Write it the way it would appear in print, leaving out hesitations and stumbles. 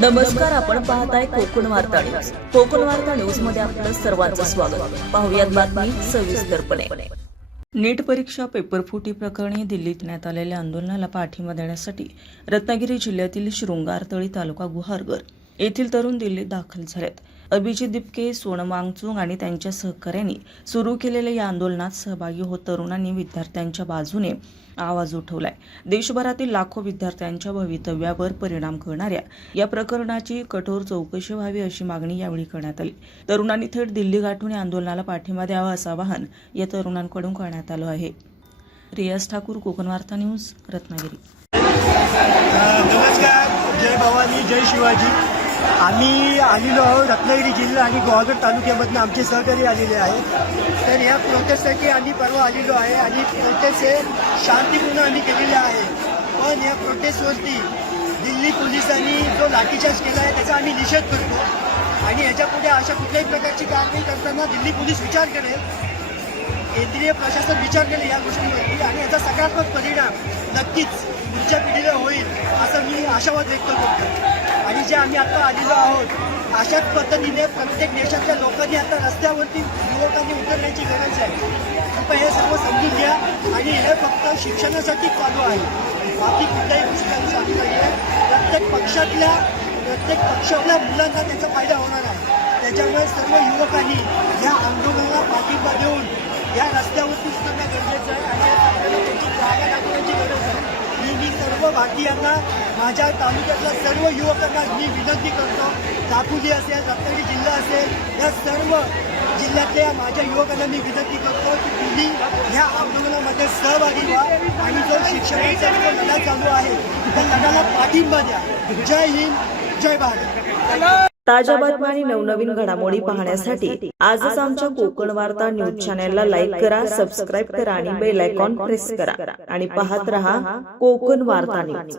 नमस्कार, आपण पाहताय कोकण वार्ता न्यूज. कोकण वार्ता न्यूज मध्ये आपलं सर्वांचं स्वागत. पाहुयात बातमी सविस्तरपणे. नीट परीक्षा पेपरफुटी प्रकरणी दिल्लीत नेण्यात आलेल्या आंदोलनाला पाठिंबा देण्यासाठी रत्नागिरी जिल्ह्यातील शृंगारतळी तालुका गुहारगर येथील तरुण दिल्लीत दाखल झालेत. अभिजित दिपके, सोनम वांगचुक आणि त्यांच्या सहकाऱ्यांनी सुरू केलेल्या या आंदोलनात सहभागी होत तरुणांनी विद्यार्थ्यांच्या बाजूने आवाज उठवलाय. देशभरातील लाखो विद्यार्थ्यांच्या भवितव्यावर परिणाम करणाऱ्या या प्रकरणाची कठोर चौकशी व्हावी अशी मागणी यावेळी करण्यात आली. तरुणांनी थेट दिल्ली गाठून या आंदोलनाला पाठिंबा द्यावा असं आवाहन या तरुणांकडून करण्यात आलं आहे. रियाज ठाकूर, कोकण वार्ता न्यूज, रत्नागिरी. नमस्कार, जय भवानी, जय शिवाजी. आम्ही आलेलो आहोत रत्नागिरी जिल्हा आणि गुहागर तालुक्यामधून आमचे सहकारी आलेले आहेत. तर या प्रोटेस्टसाठी आम्ही परवा आलेलो आहे आणि प्रोटेस्ट हे शांतीपूर्ण आम्ही केलेले आहे. पण या प्रोटेस्टवरती दिल्ली पोलिसांनी जो लाठीचार्ज केला आहे त्याचा आम्ही निषेध करतो आणि याच्यापुढे अशा कुठल्याही प्रकारची कारवाई करताना दिल्ली पोलीस विचार करेल, केंद्रीय प्रशासन विचार करेल या गोष्टीवरती आणि याचा सकारात्मक परिणाम नक्कीच पुढच्या पिढीला होईल असं मी आशावाद व्यक्त करतो. आणि जे आम्ही आता आलेलो आहोत अशाच पद्धतीने प्रत्येक देशातल्या लोकांनी आता रस्त्यावरती युवकांनी उतरण्याची गरज आहे. कृपया हे सर्व समजून घ्या आणि हे फक्त शिक्षणासाठी चालू आहे, बाकी कुठल्याही गोष्टी आम्ही चालू नाही आहे. प्रत्येक पक्षातल्या मुलांना त्याचा फायदा होणार आहे. त्याच्यामुळे सर्व युवकांनी या आंदोलनाला पाठिंबा देऊन या रस्त्यावरती उतरणं गरजेचं आहे आणि आपल्याला त्याची जागा दाखवण्याची गरज आहे. मी सर्व भारतीयांना, माझ्या तालुक्यातल्या सर्व युवकांना मी विनंती करतो, दापोली असेल, रत्नागिरी जिल्हा असेल, या सर्व जिल्ह्यातल्या माझ्या युवकांना मी विनंती करतो की तुम्ही ह्या आंदोलनामध्ये सहभागी व्हा आणि जो शिक्षणाचा जो लढा चालू आहे त्या लढ्याला पाठिंबा द्या. जय हिंद, जय भारत. ताज्या बातम्या आणि नवनवीन घडामोडी पाहण्यासाठी आजच आमच्या कोकण वार्ता न्यूज चॅनलला लाईक करा, सबस्क्राईब करा आणि बेल आयकॉन प्रेस करा आणि पाहत रहा कोकण वार्ता न्यूज.